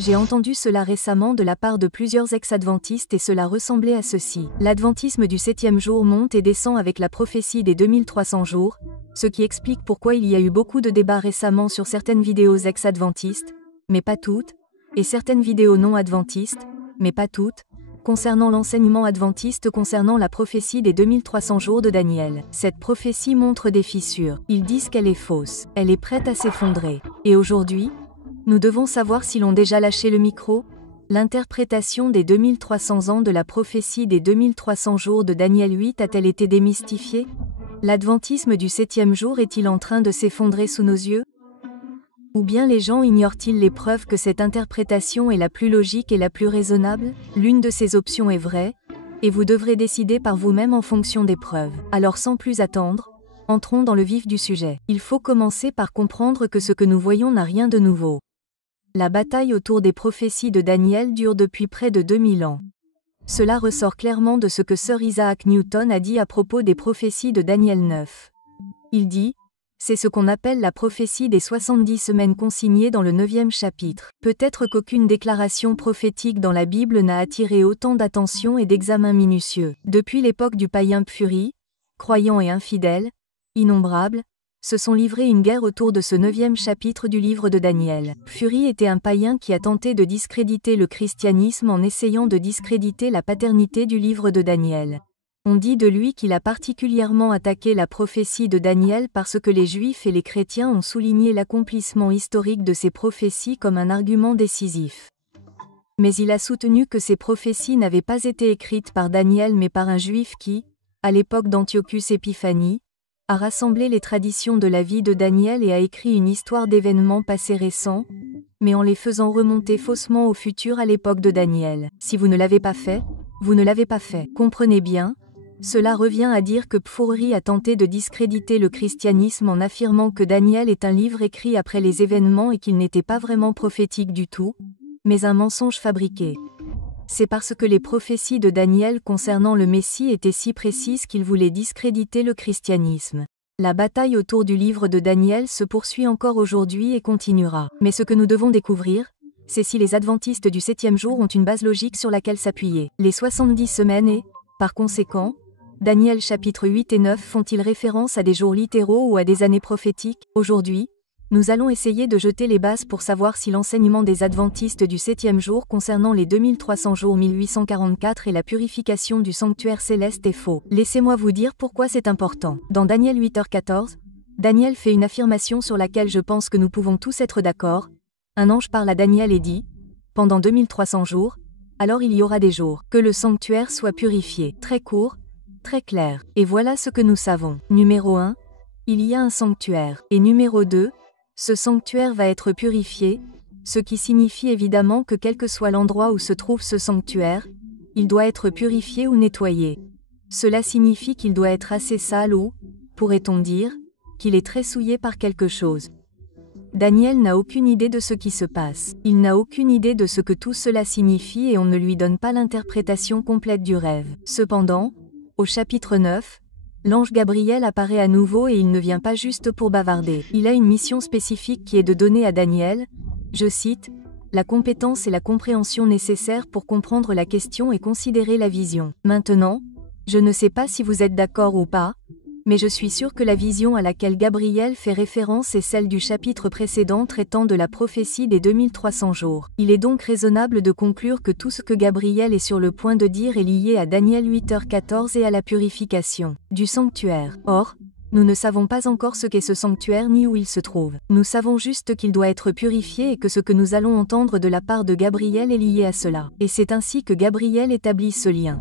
J'ai entendu cela récemment de la part de plusieurs ex-adventistes et cela ressemblait à ceci. L'adventisme du 7e jour monte et descend avec la prophétie des 2300 jours, ce qui explique pourquoi il y a eu beaucoup de débats récemment sur certaines vidéos ex-adventistes, mais pas toutes, et certaines vidéos non adventistes, mais pas toutes, concernant l'enseignement adventiste concernant la prophétie des 2300 jours de Daniel. Cette prophétie montre des fissures. Ils disent qu'elle est fausse. Elle est prête à s'effondrer. Et aujourd'hui, nous devons savoir s'ils ont déjà lâché le micro. L'interprétation des 2300 ans de la prophétie des 2300 jours de Daniel 8 a-t-elle été démystifiée? L'adventisme du 7e jour est-il en train de s'effondrer sous nos yeux? Ou bien les gens ignorent-ils les preuves que cette interprétation est la plus logique et la plus raisonnable? L'une de ces options est vraie, et vous devrez décider par vous-même en fonction des preuves. Alors sans plus attendre, entrons dans le vif du sujet. Il faut commencer par comprendre que ce que nous voyons n'a rien de nouveau. La bataille autour des prophéties de Daniel dure depuis près de 2000 ans. Cela ressort clairement de ce que Sir Isaac Newton a dit à propos des prophéties de Daniel 9. Il dit: c'est ce qu'on appelle la prophétie des 70 semaines consignée dans le 9e chapitre. Peut-être qu'aucune déclaration prophétique dans la Bible n'a attiré autant d'attention et d'examen minutieux. Depuis l'époque du païen Pfurie, croyants et infidèles, innombrables, se sont livrés une guerre autour de ce 9e chapitre du livre de Daniel. Pfurie était un païen qui a tenté de discréditer le christianisme en essayant de discréditer la paternité du livre de Daniel. On dit de lui qu'il a particulièrement attaqué la prophétie de Daniel parce que les Juifs et les chrétiens ont souligné l'accomplissement historique de ces prophéties comme un argument décisif. Mais il a soutenu que ces prophéties n'avaient pas été écrites par Daniel mais par un Juif qui, à l'époque d'Antiochus Épiphanie, a rassemblé les traditions de la vie de Daniel et a écrit une histoire d'événements passés récents, mais en les faisant remonter faussement au futur à l'époque de Daniel. Si vous ne l'avez pas fait, vous ne l'avez pas fait. Comprenez bien. Cela revient à dire que Pfurie a tenté de discréditer le christianisme en affirmant que Daniel est un livre écrit après les événements et qu'il n'était pas vraiment prophétique du tout, mais un mensonge fabriqué. C'est parce que les prophéties de Daniel concernant le Messie étaient si précises qu'il voulait discréditer le christianisme. La bataille autour du livre de Daniel se poursuit encore aujourd'hui et continuera. Mais ce que nous devons découvrir, c'est si les adventistes du 7e jour ont une base logique sur laquelle s'appuyer. Les 70 semaines et, par conséquent, Daniel chapitres 8 et 9 font-ils référence à des jours littéraux ou à des années prophétiques? Aujourd'hui, nous allons essayer de jeter les bases pour savoir si l'enseignement des adventistes du 7e jour concernant les 2300 jours 1844 et la purification du sanctuaire céleste est faux. Laissez-moi vous dire pourquoi c'est important. Dans Daniel 8h14, Daniel fait une affirmation sur laquelle je pense que nous pouvons tous être d'accord. Un ange parle à Daniel et dit: pendant 2300 jours, alors il y aura des jours, que le sanctuaire soit purifié. Très court, très clair. Et voilà ce que nous savons. Numéro 1, il y a un sanctuaire. Et numéro 2, ce sanctuaire va être purifié, ce qui signifie évidemment que quel que soit l'endroit où se trouve ce sanctuaire, il doit être purifié ou nettoyé. Cela signifie qu'il doit être assez sale ou, pourrait-on dire, qu'il est très souillé par quelque chose. Daniel n'a aucune idée de ce qui se passe. Il n'a aucune idée de ce que tout cela signifie et on ne lui donne pas l'interprétation complète du rêve. Cependant, au chapitre 9, l'ange Gabriel apparaît à nouveau et il ne vient pas juste pour bavarder. Il a une mission spécifique qui est de donner à Daniel, je cite, la compétence et la compréhension nécessaires pour comprendre la question et considérer la vision. Maintenant, je ne sais pas si vous êtes d'accord ou pas, mais je suis sûr que la vision à laquelle Gabriel fait référence est celle du chapitre précédent traitant de la prophétie des 2300 jours. Il est donc raisonnable de conclure que tout ce que Gabriel est sur le point de dire est lié à Daniel 8h14 et à la purification du sanctuaire. Or, nous ne savons pas encore ce qu'est ce sanctuaire ni où il se trouve. Nous savons juste qu'il doit être purifié et que ce que nous allons entendre de la part de Gabriel est lié à cela. Et c'est ainsi que Gabriel établit ce lien.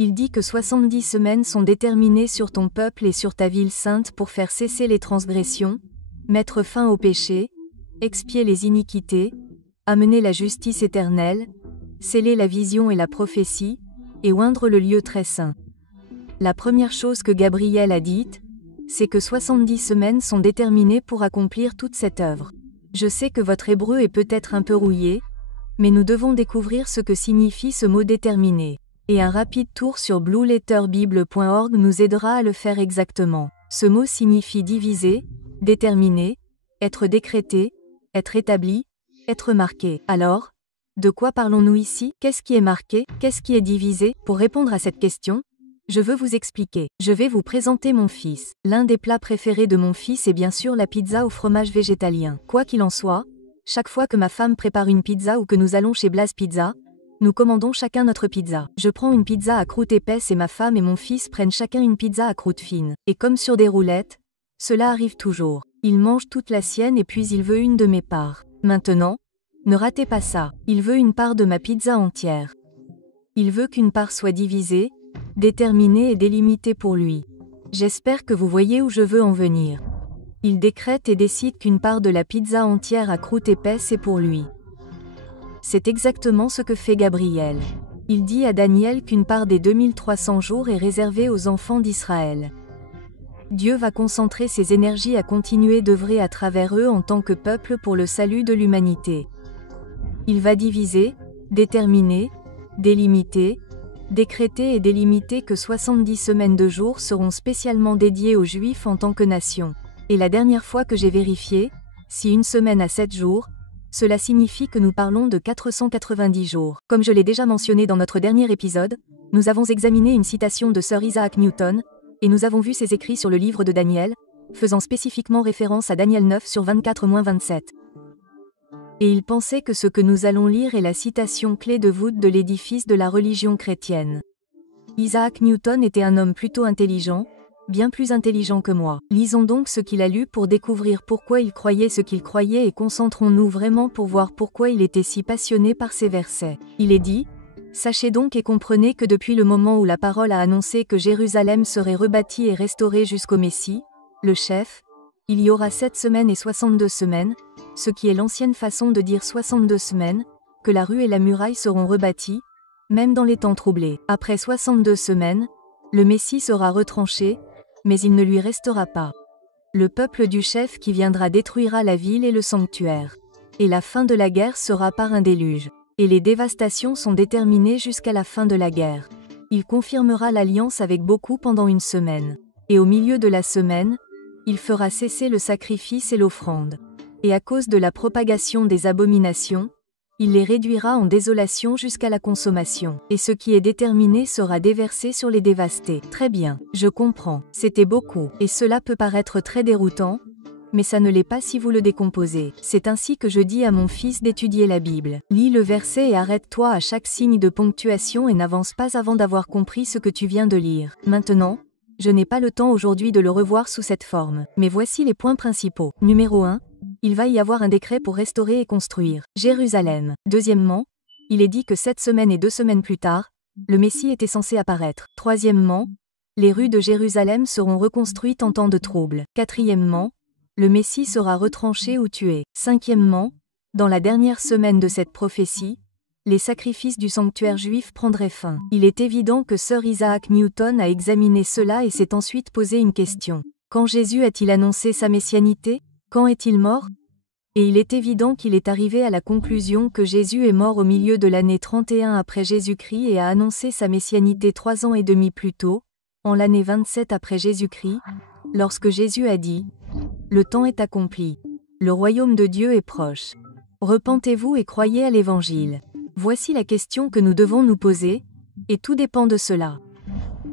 Il dit que 70 semaines sont déterminées sur ton peuple et sur ta ville sainte pour faire cesser les transgressions, mettre fin au péché, expier les iniquités, amener la justice éternelle, sceller la vision et la prophétie, et oindre le lieu très saint. La première chose que Gabriel a dite, c'est que 70 semaines sont déterminées pour accomplir toute cette œuvre. Je sais que votre hébreu est peut-être un peu rouillé, mais nous devons découvrir ce que signifie ce mot déterminé. Et un rapide tour sur blueletterbible.org nous aidera à le faire exactement. Ce mot signifie diviser, déterminer, être décrété, être établi, être marqué. Alors, De quoi parlons-nous ici? Qu'est-ce qui est marqué? Qu'est-ce qui est divisé? Pour répondre à cette question, je veux vous expliquer. Je vais vous présenter mon fils. L'un des plats préférés de mon fils est bien sûr la pizza au fromage végétalien. Quoi qu'il en soit, chaque fois que ma femme prépare une pizza ou que nous allons chez Blaze Pizza, nous commandons chacun notre pizza. Je prends une pizza à croûte épaisse et ma femme et mon fils prennent chacun une pizza à croûte fine. Et comme sur des roulettes, cela arrive toujours. Il mange toute la sienne et puis il veut une de mes parts. Maintenant, ne ratez pas ça. Il veut une part de ma pizza entière. Il veut qu'une part soit divisée, déterminée et délimitée pour lui. J'espère que vous voyez où je veux en venir. Il décrète et décide qu'une part de la pizza entière à croûte épaisse est pour lui. C'est exactement ce que fait Gabriel. Il dit à Daniel qu'une part des 2300 jours est réservée aux enfants d'Israël. Dieu va concentrer ses énergies à continuer d'œuvrer à travers eux en tant que peuple pour le salut de l'humanité. Il va diviser, déterminer, délimiter, décréter et délimiter que 70 semaines de jours seront spécialement dédiées aux Juifs en tant que nation. Et la dernière fois que j'ai vérifié, si une semaine a 7 jours, cela signifie que nous parlons de 490 jours. Comme je l'ai déjà mentionné dans notre dernier épisode, nous avons examiné une citation de Sir Isaac Newton, et nous avons vu ses écrits sur le livre de Daniel, faisant spécifiquement référence à Daniel 9 sur 24-27. Et il pensait que ce que nous allons lire est la citation clé de voûte de l'édifice de la religion chrétienne. Isaac Newton était un homme plutôt intelligent, bien plus intelligent que moi. Lisons donc ce qu'il a lu pour découvrir pourquoi il croyait ce qu'il croyait et concentrons-nous vraiment pour voir pourquoi il était si passionné par ces versets. Il est dit: « Sachez donc et comprenez que depuis le moment où la parole a annoncé que Jérusalem serait rebâtie et restaurée jusqu'au Messie, le chef, il y aura 7 semaines et 62 semaines, ce qui est l'ancienne façon de dire 62 semaines, que la rue et la muraille seront rebâties, même dans les temps troublés. Après 62 semaines, le Messie sera retranché, mais il ne lui restera pas. Le peuple du chef qui viendra détruira la ville et le sanctuaire. Et la fin de la guerre sera par un déluge. Et les dévastations sont déterminées jusqu'à la fin de la guerre. Il confirmera l'alliance avec beaucoup pendant une semaine. Et au milieu de la semaine, il fera cesser le sacrifice et l'offrande. Et à cause de la propagation des abominations, il les réduira en désolation jusqu'à la consommation. Et ce qui est déterminé sera déversé sur les dévastés. Très bien, je comprends. C'était beaucoup. Et cela peut paraître très déroutant, mais ça ne l'est pas si vous le décomposez. C'est ainsi que je dis à mon fils d'étudier la Bible. Lis le verset et arrête-toi à chaque signe de ponctuation et n'avance pas avant d'avoir compris ce que tu viens de lire. Maintenant, je n'ai pas le temps aujourd'hui de le revoir sous cette forme. Mais voici les points principaux. Numéro 1. Il va y avoir un décret pour restaurer et construire Jérusalem. Deuxièmement, il est dit que 7 semaines et 2 semaines plus tard, le Messie était censé apparaître. Troisièmement, les rues de Jérusalem seront reconstruites en temps de trouble. Quatrièmement, le Messie sera retranché ou tué. Cinquièmement, dans la dernière semaine de cette prophétie, les sacrifices du sanctuaire juif prendraient fin. Il est évident que Sir Isaac Newton a examiné cela et s'est ensuite posé une question. Quand Jésus a-t-il annoncé sa messianité? Quand est-il mort? Et il est évident qu'il est arrivé à la conclusion que Jésus est mort au milieu de l'année 31 après Jésus-Christ et a annoncé sa messianité 3 ans et demi plus tôt, en l'année 27 après Jésus-Christ, lorsque Jésus a dit: « Le temps est accompli. Le royaume de Dieu est proche. Repentez-vous et croyez à l'Évangile. » Voici la question que nous devons nous poser, et tout dépend de cela.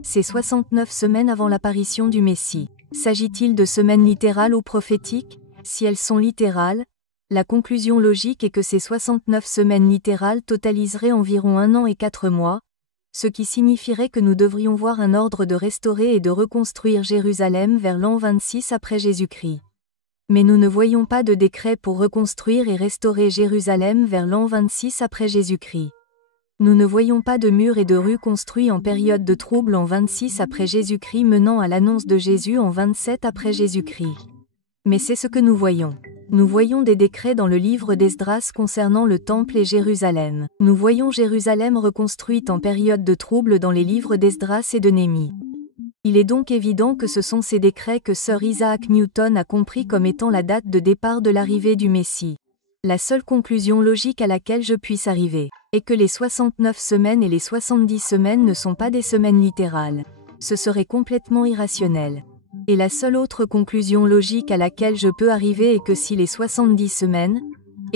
C'est 69 semaines avant l'apparition du Messie. S'agit-il de semaines littérales ou prophétiques? Si elles sont littérales, la conclusion logique est que ces 69 semaines littérales totaliseraient environ 1 an et 4 mois, ce qui signifierait que nous devrions voir un ordre de restaurer et de reconstruire Jérusalem vers l'an 26 après Jésus-Christ. Mais nous ne voyons pas de décret pour reconstruire et restaurer Jérusalem vers l'an 26 après Jésus-Christ. Nous ne voyons pas de murs et de rues construits en période de trouble en 26 après Jésus-Christ menant à l'annonce de Jésus en 27 après Jésus-Christ. Mais c'est ce que nous voyons. Nous voyons des décrets dans le livre d'Esdras concernant le Temple et Jérusalem. Nous voyons Jérusalem reconstruite en période de trouble dans les livres d'Esdras et de Néhémie. Il est donc évident que ce sont ces décrets que Sir Isaac Newton a compris comme étant la date de départ de l'arrivée du Messie. La seule conclusion logique à laquelle je puisse arriver est que les 69 semaines et les 70 semaines ne sont pas des semaines littérales. Ce serait complètement irrationnel. Et la seule autre conclusion logique à laquelle je peux arriver est que si les 70 semaines,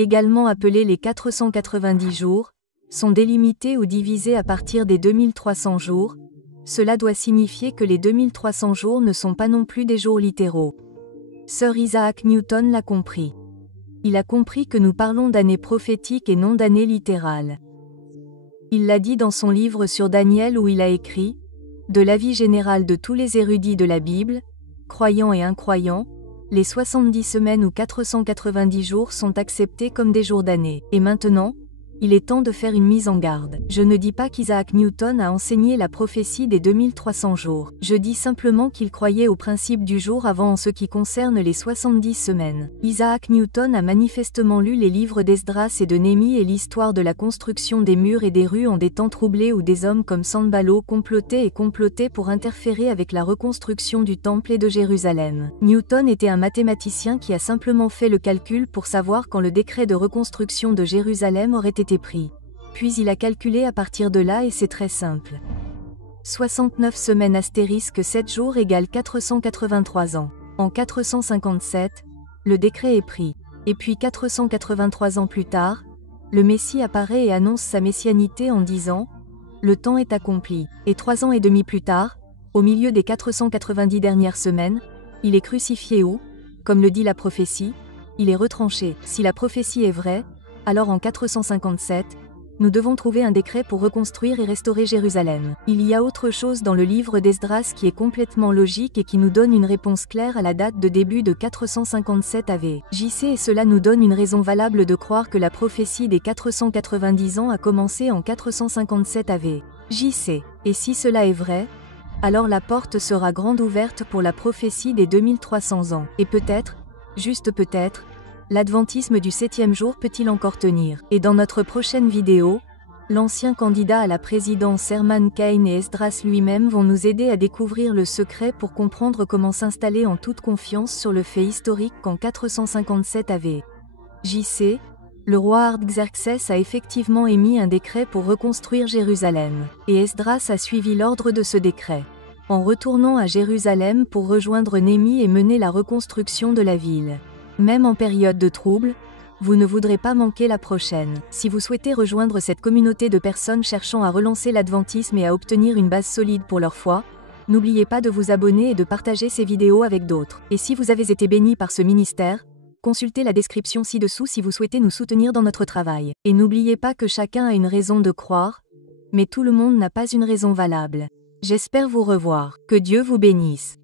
également appelés les 490 jours, sont délimités ou divisés à partir des 2300 jours. Cela doit signifier que les 2300 jours ne sont pas non plus des jours littéraux. Sir Isaac Newton l'a compris. Il a compris que nous parlons d'années prophétiques et non d'années littérales. Il l'a dit dans son livre sur Daniel où il a écrit « De l'avis général de tous les érudits de la Bible, croyants et incroyants, les 70 semaines ou 490 jours sont acceptés comme des jours d'année. Et maintenant, il est temps de faire une mise en garde. Je ne dis pas qu'Isaac Newton a enseigné la prophétie des 2300 jours. Je dis simplement qu'il croyait au principe du jour avant en ce qui concerne les 70 semaines. Isaac Newton a manifestement lu les livres d'Esdras et de Néhémie et l'histoire de la construction des murs et des rues en des temps troublés où des hommes comme Sanballat complotaient pour interférer avec la reconstruction du temple et de Jérusalem. Newton était un mathématicien qui a simplement fait le calcul pour savoir quand le décret de reconstruction de Jérusalem aurait été pris. Puis il a calculé à partir de là et c'est très simple. 69 semaines astérisque 7 jours égale 483 ans. En 457, le décret est pris. Et puis 483 ans plus tard, le Messie apparaît et annonce sa messianité en disant « Le temps est accompli ». Et 3 ans et demi plus tard, au milieu des 490 dernières semaines, il est crucifié ou, comme le dit la prophétie, il est retranché. Si la prophétie est vraie, alors en 457, nous devons trouver un décret pour reconstruire et restaurer Jérusalem. Il y a autre chose dans le livre d'Esdras qui est complètement logique et qui nous donne une réponse claire à la date de début de 457 AV. JC et cela nous donne une raison valable de croire que la prophétie des 490 ans a commencé en 457 AV. JC. Et si cela est vrai, alors la porte sera grande ouverte pour la prophétie des 2300 ans. Et peut-être, juste peut-être, l'adventisme du 7e jour peut-il encore tenir? Et dans notre prochaine vidéo, l'ancien candidat à la présidence Herman Cain et Esdras lui-même vont nous aider à découvrir le secret pour comprendre comment s'installer en toute confiance sur le fait historique qu'en 457 AV. JC, le roi Artaxerxès a effectivement émis un décret pour reconstruire Jérusalem, et Esdras a suivi l'ordre de ce décret, en retournant à Jérusalem pour rejoindre Néhémie et mener la reconstruction de la ville. Même en période de trouble, vous ne voudrez pas manquer la prochaine. Si vous souhaitez rejoindre cette communauté de personnes cherchant à relancer l'adventisme et à obtenir une base solide pour leur foi, n'oubliez pas de vous abonner et de partager ces vidéos avec d'autres. Et si vous avez été béni par ce ministère, consultez la description ci-dessous si vous souhaitez nous soutenir dans notre travail. Et n'oubliez pas que chacun a une raison de croire, mais tout le monde n'a pas une raison valable. J'espère vous revoir. Que Dieu vous bénisse.